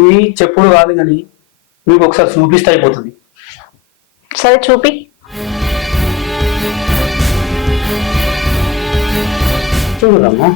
ఇవి చెప్పుడు కాదు కానీ మీకు ఒకసారి చూపిస్తే అయిపోతుంది. సరే చూపి. చూడమ్మా.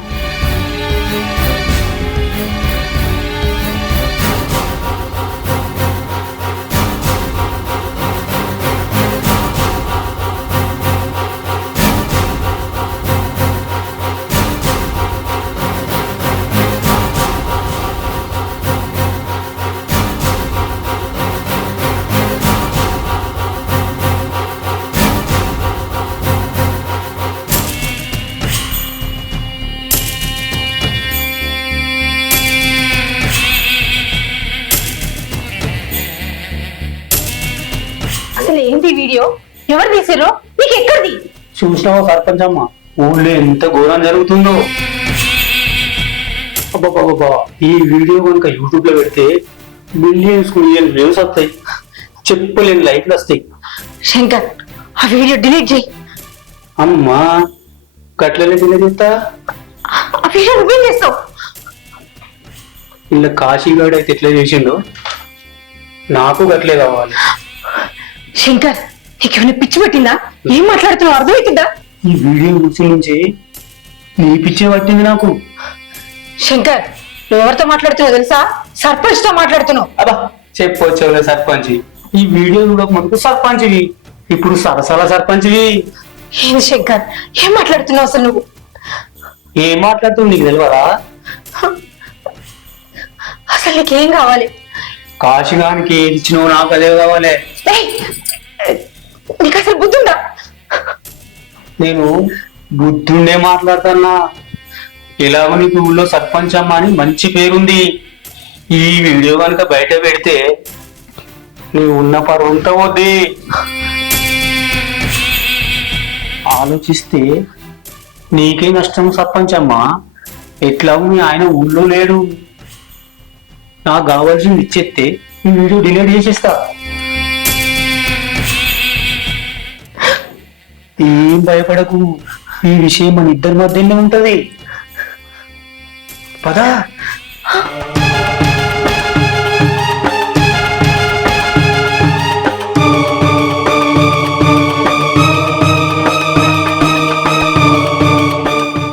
అసలు ఏంటి వీడియో? ఎవరు తీసారు? నీకు ఎక్కడిది? చూసినావా సర్పంచ్ అమ్మ, ఊళ్ళో ఎంత ఘోరం జరుగుతుందో. అబ్బాబాబా, ఈ వీడియో కనుక యూట్యూబ్ లో పెడితే మిలియన్స్ వ్యూస్ వస్తాయి, చెప్పలేని లైక్లు వస్తాయి. శంకర్, ఆ వీడియో డిలీట్ చేయి. అమ్మా, గట్లనే డిలీట్ చేస్తా? ఆ వీడియో నువ్వేం చేస్తావు? ఇలా కాశీగాడు అయితే ఎట్లా చేసిండో నాకు గట్లే కావాలి. శంకర్, నీకేమైనా పిచ్చి పట్టిందా? ఏం మాట్లాడుతున్నావు అర్థమవుతుందా? ఈ వీడియో నుంచి నీ పిచ్చే పట్టింది నాకు. శంకర్, నువ్వు ఎవరితో మాట్లాడుతున్నావు తెలుసా? సర్పంచ్ తో మాట్లాడుతున్నావు. అబ్బా, చెప్పొచ్చే సర్పంచ్. ఈ వీడియో చూడక ముందుకు సర్పంచ్వి, ఇప్పుడు సరసాల సర్పంచ్వి. ఏంది శంకర్, ఏం మాట్లాడుతున్నావు అసలు నువ్వు? ఏం మాట్లాడుతున్నావు నీకు తెలియదా? అసలు నీకేం కావాలి? కాశీగానికి ఏది ఇచ్చినావు నాకు అదే కావాలి. ఏయ్, నీకు అసలు బుద్ధుందా? నేను బుద్ధుండే మాట్లాడుతున్నా. ఇలాగ నీకు ఊళ్ళో సర్పంచ్ అమ్మ అని మంచి పేరుంది. ఈ వీడియో కనుక బయట పెడితే నీవు ఉన్న పరువుంతా వద్ది. ఆలోచిస్తే నీకే నష్టం సర్పంచ్ అమ్మ. ఎట్లాగూ మీ ఆయన ఊళ్ళో లేడు. నాకు కావాల్సింది ఇచ్చేస్తే ఈ వీడియో డిలీట్ చేసేస్తా. ఏం భయపడకు, ఈ విషయం మన ఇద్దరి మధ్యనే ఉంటది. పదా.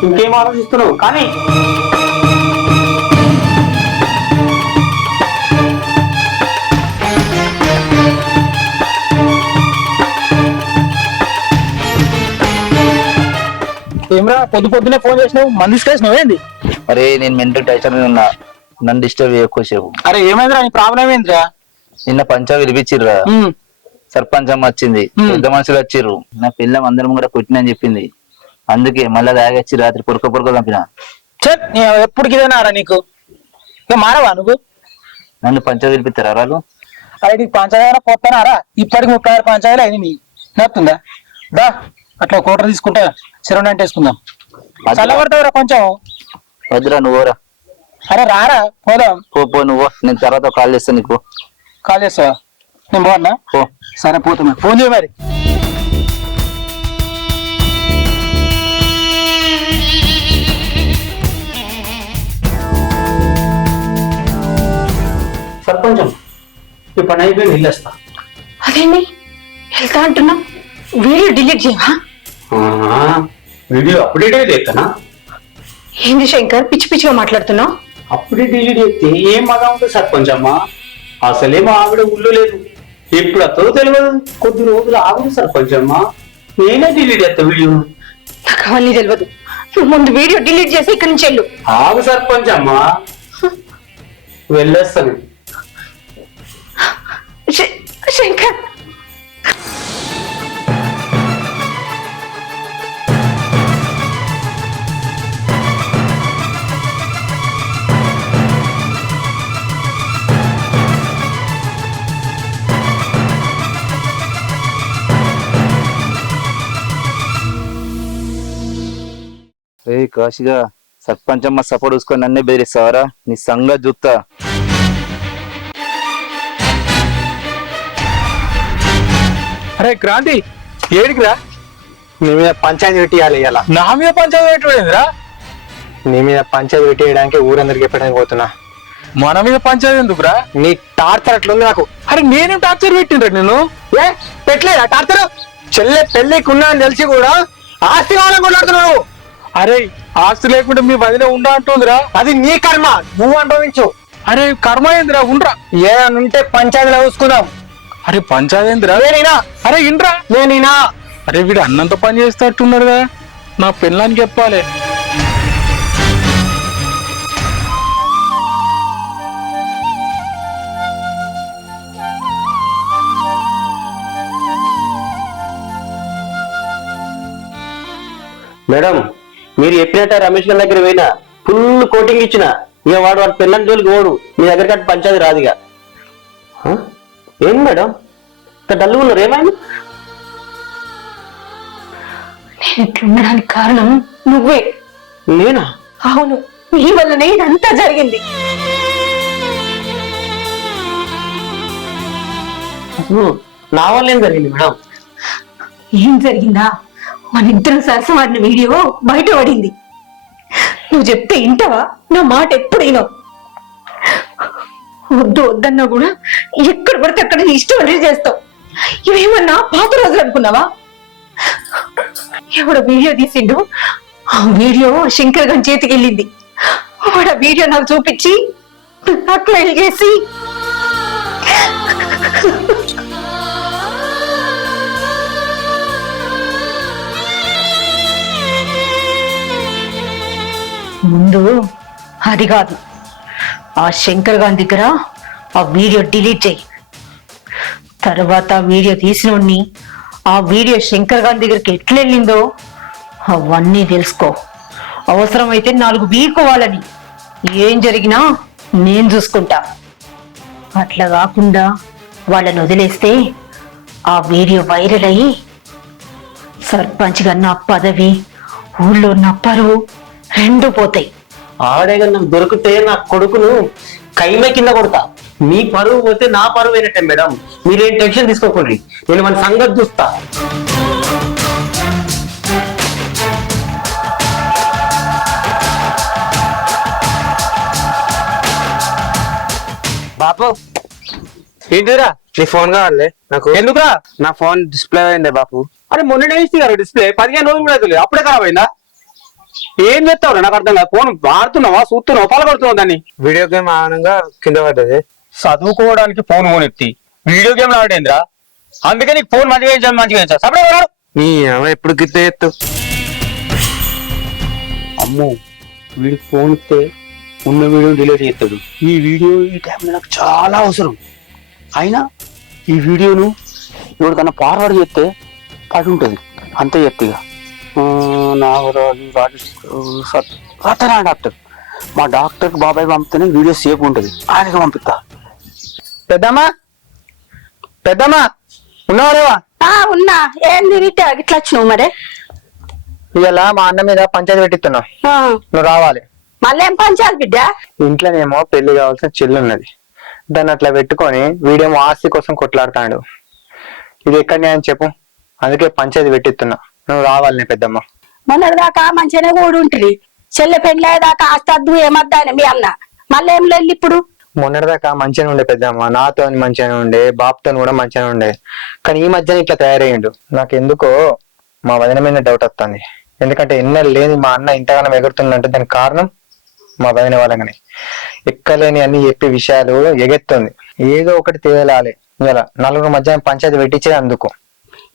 ఇంకేం ఆలోచిస్తున్నావు కానీ? ఏమరా పొద్దునే ఫోన్ చేసినావు? మంది తీసుకొచ్చినావు ఏంది? అరే నేను మెంటల్ టెన్షన్ ఉన్నా, నన్ను డిస్టర్బ్ ఎక్కువసేపు. అరే ఏమైందిరా, నీ ప్రాబ్లం ఏందిరా? నిన్న పంచా విలిపించిర్రా, సర్పంచ్ అమ్మ వచ్చింది, పెద్ద మనుషులు వచ్చిర్రు, నా పిల్లం అందరం కూడా కొట్టినని చెప్పింది. అందుకే మళ్ళా తాగొచ్చి రాత్రి పొరక చంపిన. ఎప్పుడు ఇదేనారా నీకు? ఇక మారవా నువ్వు? నన్ను పంచా విలిపిస్తారా వాళ్ళు? అరే నీకు పంచాయతీ పోతానారా? ఇప్పటికి 36 పంచాయతీలు అయినాయి. నీ నచ్చుతుందా? దా అట్లా కోటర్ తీసుకుంటా సిరవన్ అంటే వేసుకుందాం. చల్లబడతావురా కొంచెం. వద్దురా నువ్వురా. అరే రారా పోదాం. పో నువ్వు, నేను తర్వాత కాల్ చేస్తాను నీకు. కాల్ చేస్తావా? నేను పోన్నా? పో. సరే పోతున్నా, ఫోన్ చేయ మరి. సర్పంచ్ ఈ పని అయిపోయి వెళ్ళేస్తా. అదేంటి వెళ్తా అంటున్నావు? వీడియో డిలీట్ చేయవా? వీడియో అప్డేట్ అయితే ఎత్తనా? ఏంది శంకర్, పిచ్చి పిచ్చిగా మాట్లాడుతున్నావు? అప్డేట్ డిలీట్ అయితే ఏం మజా ఉంటుంది సర్పంచ్ అమ్మ? అసలేమో ఆవిడ ఊళ్ళో లేదు, ఎప్పుడు అతను తెలియదు. కొద్ది రోజులు ఆగుడు సర్పంచ్ అమ్మ, నేనే డిలీట్ చేస్తా వీడియో. నాకు అవన్నీ తెలియదు. నువ్వు ముందు వీడియో డిలీట్ చేసి ఇక్కడి నుంచి వెళ్ళు. ఆగు సర్పంచ్ అమ్మ, వెళ్ళేస్తాను. శంకర్, ఏ కాశీగా, సర్పంచ్ అమ్మ సపోర్ట్ చూసుకొని నన్నే బెదిరిస్తావరా? నీ సంగతి చూస్తా. అరే క్రాంతి, ఏడికిరా? నీ మీద పంచాయతీ పెట్టియాలి ఇలా. నా మీద పంచాయతీ పెట్టేదిరా? నీ మీద పంచాయతీ పెట్టేయడానికి ఊరందరికి చెప్పడానికి పోతున్నా. మన మీద పంచాయతీ ఎందుకురా? నీ టార్చర్ అట్లుంది నాకు. అరే నేనేం టార్చర్ పెట్టిండ్రా నేను? ఏ పెట్టలేదా టార్చర్? చెల్లె పెళ్ళికి ఉన్నా అని తెలిసి కూడా ఆస్తి కావాలని కొట్లాడుతున్నావు. అరే ఆస్తి లేకుండా మీ వదిలే ఉండా అంటుందిరా. అది నీ కర్మ, నువ్వు అనుభవించు. అరే కర్మ ఏందిరా? ఉండ్రా. ఏమనుంటే పంచాయతీలో చూసుకుందాం. అరే పంచాయతీంద్రా. నేనేనా? అరే ఇండ్రా. నేనేనా? అరే వీడు అన్నంత పని చేస్తట్టున్నాడుగా, నా పిల్లానికి చెప్పాలి. మేడం మీరు చెప్పినట్ట రమేష్ గారి దగ్గర పోయినా ఫుల్ కోటింగ్ ఇచ్చిన, ఇక వాడు పిల్లల జోలికి ఓడు, మీ దగ్గర కట్టి పంచాయతీ రాదుగా. ఏం మేడం ఇంత డల్గా ఉన్నారు, ఏమైంది? నేను ఇట్లుండడానికి కారణం నువ్వే. నేనా? అవును, నీ వల్లనే ఇదంతా జరిగింది. అసలు నా వల్ల ఏం జరిగింది మేడం? ఏం జరిగిందా? మన ఇద్దరం సరసమాడిన వీడియో బయట పడింది. నువ్వు చెప్తే వింటావా? నా మాట ఎప్పుడు వినవు. వద్దు వద్దన్నా కూడా ఎక్కడ పడితే అక్కడ నీ ఇష్టం అనేది చేస్తావు. ఇవేమన్నా పాత రోజులు అనుకున్నావా? ఎవడో వీడియో తీసిండు, ఆ వీడియో శంకర్ గారి చేతికి వెళ్ళింది. వాడు ఆ వీడియో నాకు చూపించి బ్లాక్మెయిల్ చేసి ముందు అది కాదు, ఆ శంకర్ గారి దగ్గర ఆ వీడియో డిలీట్ చేయి. తర్వాత వీడియో తీసినోడిని, ఆ వీడియో శంకర్ గారి దగ్గరికి ఎట్లా వెళ్ళిందో అవన్నీ తెలుసుకో. అవసరమైతే 4 వీకోవాలని. ఏం జరిగినా నేను చూసుకుంటా. అట్లా కాకుండా వాళ్ళని వదిలేస్తే ఆ వీడియో వైరల్ అయ్యి సర్పంచ్గా నా పదవి, ఊళ్ళో నా పరువు 2 పోతాయి. ఆడేగా నాకు దొరికితే నా కొడుకును కైమే కింద కొడతా. మీ పరువు పోతే నా పరువు అయినట్టే మేడం, మీరేం టెన్షన్ తీసుకోకండి, నేను మన సంగతి చూస్తా. బాపు ఏంటిరా? నీ ఫోన్ కావాలి నాకు. ఎందుకురా? నా ఫోన్ డిస్ప్లే అయిందే బాపు. అరే మొన్ననే ఇచ్చి డిస్ప్లే 15 రోజులు కూడా అవుతుంది, అప్పుడే ఖరాబ్ అయిందా? ఏం చేస్తావు నాకు అర్థం కాదు. ఫోన్ వాడుతున్నావా, చూస్తున్నావా, పాల్గొడుతున్నావు దాన్ని? వీడియో గేమ్ ఆనంగా కింద పడ్డది. చదువుకోవడానికి ఫోన్ ఎత్తి వీడియో గేమ్ ఆడేంద్రా? అందుకే నీకు ఫోన్ మంచిగా సపరేట్. నీ ఎప్పుడు గిట్ల ఎత్తు. అమ్మో, వీడికి ఫోన్ ఇస్తే ఉన్న వీడియో డిలీట్ చేస్తాడు. ఈ వీడియో ఈ టైంలో నాకు చాలా అవసరం. అయినా ఈ వీడియోను ఎవరికన్నా ఫార్వర్డ్ చేస్తే పడి ఉంటుంది, అంతే చెప్తిగా. రతనా డాక్టర్, మా డాక్టర్కి బాబాయ్ పంపితేనే వీడియో సేఫ్ ఉంటుంది, ఆయనకి పంపిస్తా. పెద్దమ్మా, పెద్దమ్మా ఉన్నావాలేవా? ఉన్నా. ఏం తిరిగితే ఇట్లా వచ్చినావు మరి? ఇవాళ మా అన్న మీద పంచాయతీ పెట్టిస్తున్నావు, నువ్వు రావాలి. మళ్ళీ ఏం పంచాలి బిడ్డ? ఇంట్లోనేమో పెళ్లి కావాల్సిన చెల్లి ఉన్నది, దాన్ని అట్లా పెట్టుకొని వీడేమో ఆస్తి కోసం కొట్లాడుతాడు. ఇది ఎక్కడ న్యాయం చెప్పు? అందుకే పంచాయతీ పెట్టిస్తున్నా, నువ్వు రావాలి పెద్దమ్మ. మొన్నటిదాకా మంచిగానే కూడా ఉంటుంది, చెల్లె పెళ్ళేదాకా ఆస్తద్దు ఏమద్దా అని మీ అన్న, మళ్ళీ ఏం లేదు ఇప్పుడు. మొన్నటిదాకా మంచిగానే ఉండే పెద్దమ్మ, నాతో మంచిగానే ఉండే, బాబుతో కూడా మంచిగానే ఉండే, కానీ ఈ మధ్యన ఇట్లా తయారయ్యిండు. నాకు ఎందుకో మా వదిన మీద డౌట్ వస్తుంది. ఎందుకంటే ఎన్నెళ్ళు లేని మా అన్న ఇంతగానో ఎగురుతుందంటే దానికి కారణం మా వదిన వాళ్ళగానే. ఎక్కలేని అన్ని చెప్పే విషయాలు ఎగెత్తుంది. ఏదో ఒకటి తేలాలి. ఇలా 4 మధ్య పంచాయతీ పెట్టించేది అందుకు.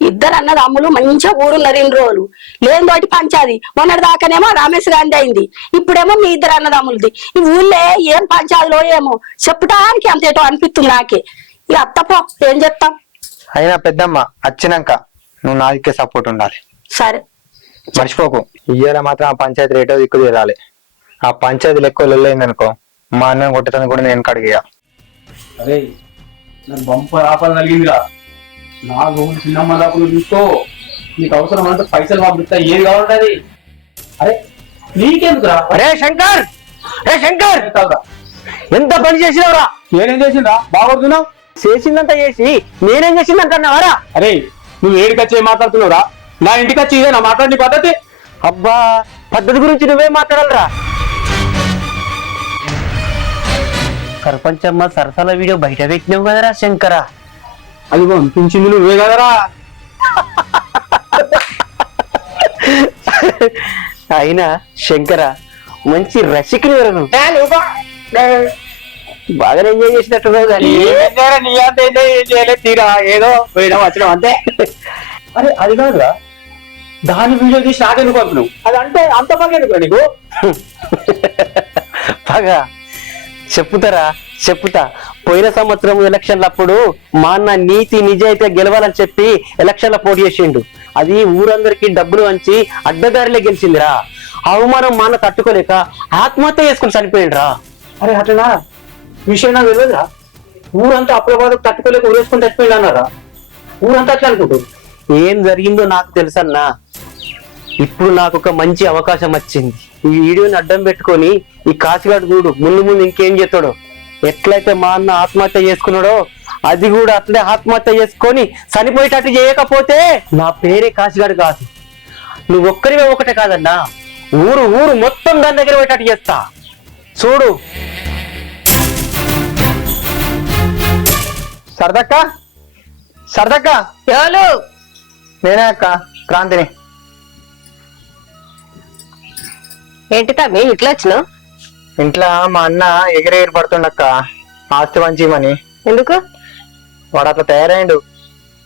ఇద్దరు అన్నదమ్ములు మంచిగా ఊరున్నారు 2 రోజులు, లేనితోటి పంచాది. మొన్నటి దాకానేమో రమేష్ గాంధీ అయింది, ఇప్పుడేమో మీ ఇద్దరు అన్నదమ్ములది. ఈ ఊళ్ళే ఏం పంచాదిలో ఏమో చెప్పడానికి అంత ఏటో అనిపిస్తుంది నాకే. ఇక అత్తపో, ఏం చెప్తాం. అయినా పెద్దమ్మ వచ్చినాక నువ్వు నా దిక్కే సపోర్ట్ ఉండాలి, సరే మర్చిపోకు. ఇయ్యాల మాత్రం ఆ పంచాయతీ రేటో దిక్కు తీరాలి. ఆ పంచాయతీ లెక్క వెళ్ళయింది అనుకో, మా అన్నని కొట్టేదని కూడా నేను కడిగా. అరే నాకు బంపర్ ఆపద కలిగిందిరా. నా గోలు చిన్నమ్మ దాకా చూసుకో, నీకు అవసరం అంటే పైసలు పంపిస్తా, ఏది కావాలంటే. అరే నీకెందుకురా? అరే శంకర్, రే శంకర్, ఎంత పని చేసినావురా? నేనేం చేసిందా? బాగొడుతున్నావు. చేసిందంతా చేసి నేనేం చేసిందంటున్నావారా? అరే నువ్వు ఏడికొచ్చి ఏం మాట్లాడుతున్నావురా? నా ఇంటికి వచ్చి ఇదే నా మాట్లాడిన పద్ధతి? అబ్బా, పద్ధతి గురించి నువ్వే మాట్లాడాలరా? సర్పంచ్ అమ్మ సరసాల వీడియో బయట పెట్టినావు కదరా శంకరా. అది పంపించింది నువ్వే కదరా. అయినా శంకర మంచి రసికుని నువ్వు బాగా ఎంజాయ్ చేసినట్టున్నావు కానీ నీ అంత ఏం చేయలేదు, తీరా ఏదో పోయడం వచ్చినాం అంతే. అరే అది కాదురా, దాని వీడియో తీసి నాకెందుకు పంపినావు? అది అంటే అంత బాగా ఎందుకు నీకు? బాగా చెప్పుతా. పోయిన సంవత్సరం ఎలక్షన్లప్పుడు మా అన్న నీతి నిజాయితీ గెలవాలని చెప్పి ఎలక్షన్ల పోటీ చేసిండు. అది ఊరందరికి డబ్బులు వంచి అడ్డదారిలో గెలిచిందిరా. అవమానం మా అన్న తట్టుకోలేక ఆత్మహత్య చేసుకుని చనిపోయిండ్రా. అరే అట్లా విషయం నాకు తెలియదురా. ఊరంతా అప్రబాదకు తట్టుకోలేక ఊరేసుకుని చచ్చిపోయింది అన్నారా? ఊరంతా అట్లా అనుకుంటారు. ఏం జరిగిందో నాకు తెలుసన్నా. ఇప్పుడు నాకు ఒక మంచి అవకాశం వచ్చింది. ఈ వీడియోని అడ్డం పెట్టుకొని ఈ కాశీగాడు చూడు ముందు ఇంకేం చేస్తాడో. ఎట్లయితే మా అన్న ఆత్మహత్య చేసుకున్నాడో అది కూడా అట్లే ఆత్మహత్య చేసుకొని చనిపోయేటట్టు చేయకపోతే నా పేరే కాశీగాడు కాదు. నువ్వు ఒక్కరివే ఒకటే కాదన్నా, ఊరు మొత్తం దాని దగ్గర పోయేటట్టు చేస్తా చూడు. సరదక్క ఎవరు? నేనే అక్క, క్రాంతిని. ఏంటి తమ్మి ఇట్లా వచ్చినావు? ఇంట్లో మా అన్న ఎగిరెగిరి పడుతుండక్క ఆస్తి పంచిమని. ఎందుకు? వాడు అట్లా తయారైండు,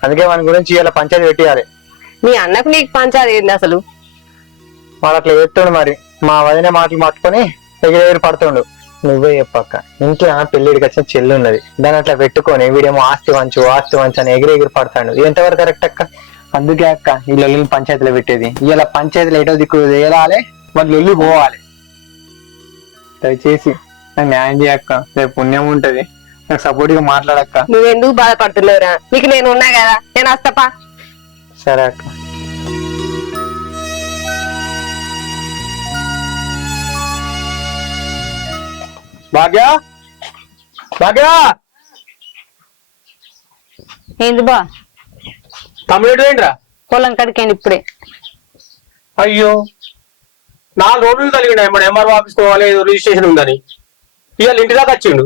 అందుకే వాని గురించి ఇలా పంచాయతీ పెట్టియాలి. మీ అన్నకు నీకు పంచాది ఏంది అసలు? వాడు అట్లా చేస్తుండు మరి. మా వదిన మాటలు పట్టుకొని ఎగిరెగిరి పడుతుండు. నువ్వే చెప్పక్క, ఇంట్లో పెళ్లిడికి వచ్చిన చెల్లి ఉన్నది, దాన్ని అట్లా పెట్టుకొని వీడేమో ఆస్తి వంచు అని ఎగిరెగిరి పడతాడు. ఎంతవరకు కరెక్ట్ అక్క? అందుకే అక్క ఈ లొల్లిని పంచాయతీలో పెట్టేది. ఇలా పంచాయతీలో ఏటో దిక్కు తేలాలి, మరి లొల్లి పోవాలి. దయచేసి నాకు న్యాయం చేయక్క, రేపు పుణ్యం ఉంటది, నాకు సపోర్ట్ గా మాట్లాడక్క. నువ్వెందుకు బాధపడుతున్నావురా? నీకు నేను ఉన్నా కదా, నేను వస్తాపా. సరే అక్క. భాగ్యా ఏంది బా? తమ్ముడు ఏంట్రా? పొలం కడికండి ఇప్పుడే. అయ్యో 4 రోజులు కలిగిన ఎంఆర్ఓ ఆఫీస్ పోవాలి, ఏదో రిజిస్ట్రేషన్ ఉందని. ఇవాళ ఇంటి దాకా వచ్చిండు.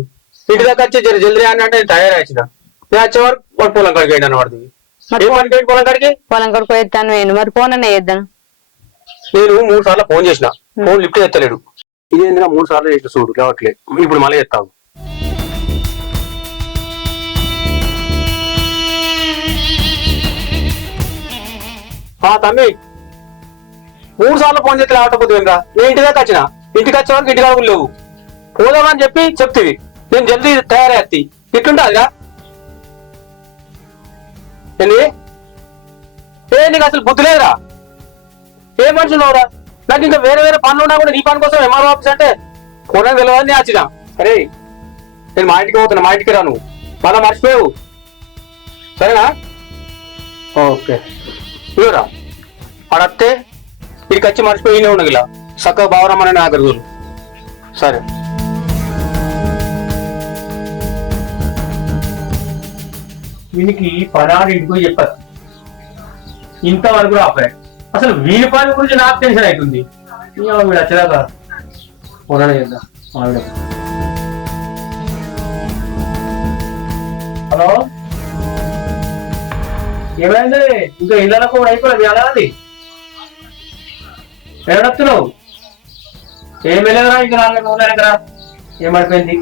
ఇంటి దాకా వచ్చి జల్దీ అని అంటే తయారైన నేను వచ్చే వరకు వాడు పొలం కడికి అయినా పడుతుంది. పొలం కడికి పొలం కడుకు వేస్తాను వేయండి, మరి ఫోన్ అన్న వేద్దాను. నేను 3 సార్లు ఫోన్ చేసిన, ఫోన్ లిఫ్ట్ ఎత్తలేడు. ఇదేందిగా 3 సార్లు చేసిన చూడు కావట్లేదు. ఇప్పుడు మళ్ళీ ఎత్తావు. తమ్మి 3 సార్లు ఫోన్ చేస్తే రావటపోతే ఏంరా? నేను ఇంటి దాకా వచ్చిన, ఇంటికి వచ్చే వరకు ఇంటి దాకా లేవు. పోదామని చెప్పి చెప్తివి, నేను జల్దీ తయారయ్యి ఇట్లుంటాదిరా. నీకు అసలు బుద్ధి లేదురా? ఏ మనిషి ఉన్నావురా? నాకు ఇంకా వేరే పనులు ఉన్నా కూడా నీ పని కోసం ఎంఆర్ఓ ఆఫీస్ అంటే కొనకు తెలియదని వచ్చిన. సరే నేను మా ఇంటికి పోతున్నా, మా ఇంటికి రాను, మళ్ళా మర్చిపోయావు సరేనా? ఓకే ఇవరా అడత్తే ఇక్కడికి వచ్చి మర్చిపోయినే ఉండదు. ఇలా చక్కగా బావరమ్మని నా దగ్గర చూడు. సరే వీనికి పనాడు ఇంటికి చెప్పచ్చు, ఇంతవరకు రాపాయి. అసలు వీని పని గురించి నాకు టెన్షన్ అవుతుంది. వీడు వచ్చేదాకా కొనడం చేద్దాం. హలో ఏమైంది? ఇంకా ఇళ్ళలో కూడా అయిపోలేదు ఎలా అది? ఏడొస్తున్నావు? ఏం వెళ్ళదురా? ఇంకా 4 రోజులు కదా ఏమైపోయింది?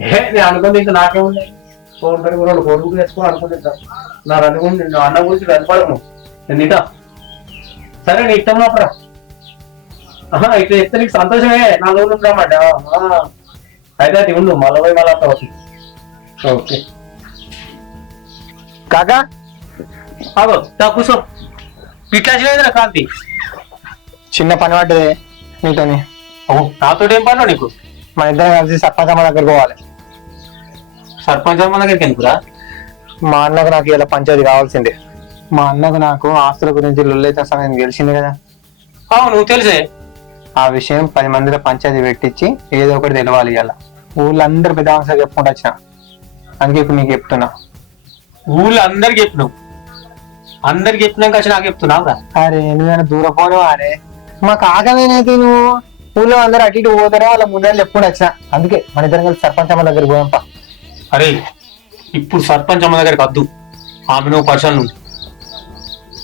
నేను అనుకుంది ఇంకా నాకేముంది, 2 కొడుకు వేసుకొని అనుకుంటా. నాకు అనుకుంది నువ్వు అన్న గురించి వెనపడము నేను తింటా. సరే నీ ఇష్టం లోపరా. ఇట్లా చెప్తే నీకు సంతోషమే. 4 రోజులు ఉంటామాట. అయితే అది ఉండు, మళ్ళీ పోయి మళ్ళీ అంతా అవుతుంది. ఓకే కాకా అగో కూర్చో. ఇట్లా చేయదురా కాంతి. చిన్న పని పడ్డది నీతోని. నాతో ఏం పనులు నీకు? మన ఇద్దరం కలిసి సర్పంచ్ అమ్మ దగ్గరకు పోవాలి. సర్పంచ్ అమ్మ దగ్గరికి ఎందుకురా? మా అన్నకు నాకు ఇలా పంచాయతీ కావాల్సిందే. మా అన్నకు నాకు ఆస్తుల గురించి లొల్లైతే సమయం తెలిసింది కదా. అవును తెలిసే. ఆ విషయం 10 మందిలో పంచాయతీ పెట్టించి ఏదో ఒకటి తెలవాలి. ఇలా ఊళ్ళో అందరు పెద్ద ఆన్సర్ చెప్పుకుంటూ వచ్చిన, అందుకే ఇప్పుడు నీకు చెప్తున్నా. ఊళ్ళో అందరికి చెప్పినావు, అందరికి చెప్పినాక వచ్చి నాకు చెప్తున్నావు. అరే నువ్వేనా దూరపోవడం? అరే మాకు ఆకలేనైతే నువ్వు ఊళ్ళో అందరూ అటు ఇటు పోతారో వాళ్ళ ముందర చెప్పుకుని వచ్చిన అందుకే మన ఇద్దరం కలిసి సర్పంచ్ అమ్మ దగ్గరికి పోదాంపా. అరే ఇప్పుడు సర్పంచ్ అమ్మ దగ్గరికి వద్దు, ఆమె నువ్వు పర్సనల్ ఉంది.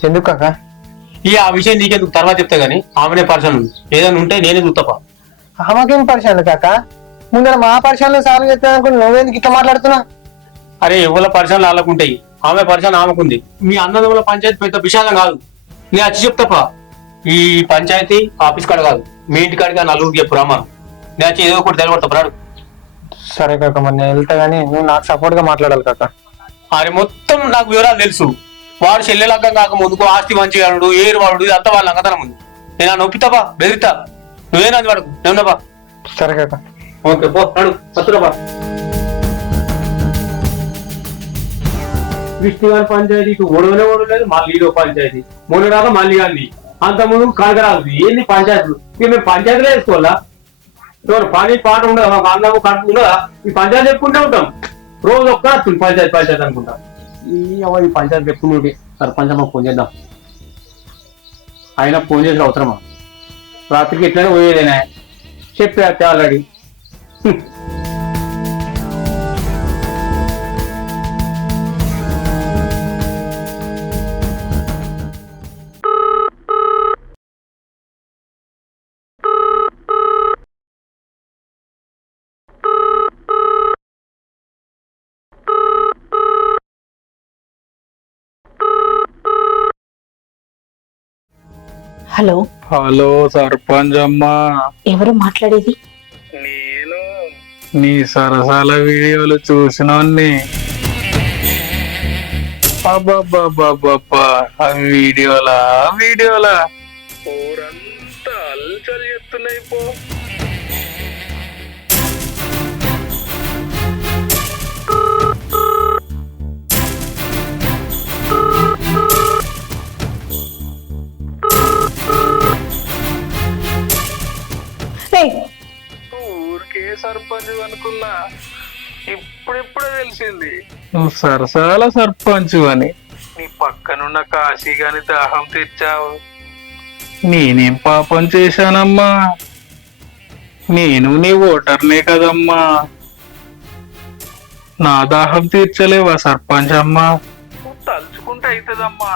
ఎందుకు కాక? ఆ విషయం నీకెందుకు, తర్వాత చెప్తా గానీ ఆమెనే పర్సనల్ ఉంది. ఏదైనా ఉంటే నేనే చూస్తాపా. ఆమెకేం పరిచయాలు కాక? ముందర మా పరిచయాలు సాల్వ్ చేస్తాను అనుకుని నువ్వేందుకు ఇట్లా మాట్లాడుతున్నా? అరే ఎవరి పర్సనల్ వాళ్ళకుంటాయి, ఆమె పర్సనల్ ఆమెకుంది. మీ అన్నదమ్ముల పంచాయతీ పెద్ద విషాదం కాదు, నేను వచ్చి చెప్తాపా. ఈ పంచాయతీ ఆఫీస్ కాడ కాదు, మీ ఇంటి కాడిగా నలుగురికి చెప్పు రామాను. నేను వచ్చి ఏదో ఒకటి తెలబడతా రాడు. సరే కాక, మరి నేను వెళ్తా గానీ నువ్వు నాకు సపోర్ట్ గా మాట్లాడాలి కాక. అరే మొత్తం నాకు వివరాలు తెలుసు. వాడు చెల్లెలగ్గం కాక ముందుకు ఆస్తి మంచిగా ఏరు వాడు ఇదంతా వాళ్ళ అంగతనం ఉంది. నేను ఆ నొప్పితాపా, బెదిరితా. నువ్వేనాది వాడు నేనున్నాపా. సరే కాక. ఓకే పో నడు పత్తురాపా. కృష్ణ గారి పంచాయతీకి ఓడవనే ఓడలేదు, మళ్ళీ ఈడో పంచాయతీ మొన్న రాక మళ్ళీ గాంధీ అంత ముందు కనకరాదు. ఏంది పంచాయతీలు? ఇక మేము పంచాయతీలో వేసుకోవాలా? ఎవరు పని పాట ఉండదు, మాకు అందము కట్టు ఉండదా? ఈ పంచాయతీ చెప్పుకుంటూ ఉంటాం. రోజు ఒక్క పంచాయతీ పంచాయతీ అనుకుంటాం. ఈ పంచాయతీ చెప్పుకుంటే సర్పంచ్ అమ్మ ఫోన్ చేద్దాం. ఆయన ఫోన్ చేసిన అవసరమా? రాత్రికి ఎట్లయినా పోయేదేనా చెప్పే ఆల్రెడీ. హలో హలో సర్పంచ్ అమ్మా, ఎవరు మాట్లాడేది? నేను నీ సరసాల వీడియోలు చూసినోన్ని. అబ్బబ్బబ్బబ్బబ్బా, అవి వీడియోలా ఊరంతా అల్చల్ ఎత్తున్నాయి పో. ఊరికే సర్పంచ్ అనుకున్నా, ఇప్పుడిప్పుడే తెలిసింది నువ్వు సరసాల సర్పంచ్ అని. నీ పక్కనున్న కాశీ గాని దాహం తీర్చావు. నేనేం పాపం చేశానమ్మా? నేను నీ ఓటర్నే కదమ్మా. నా దాహం తీర్చలేవా సర్పంచ్ అమ్మా? తలుచుకుంటే అవుతుందమ్మా.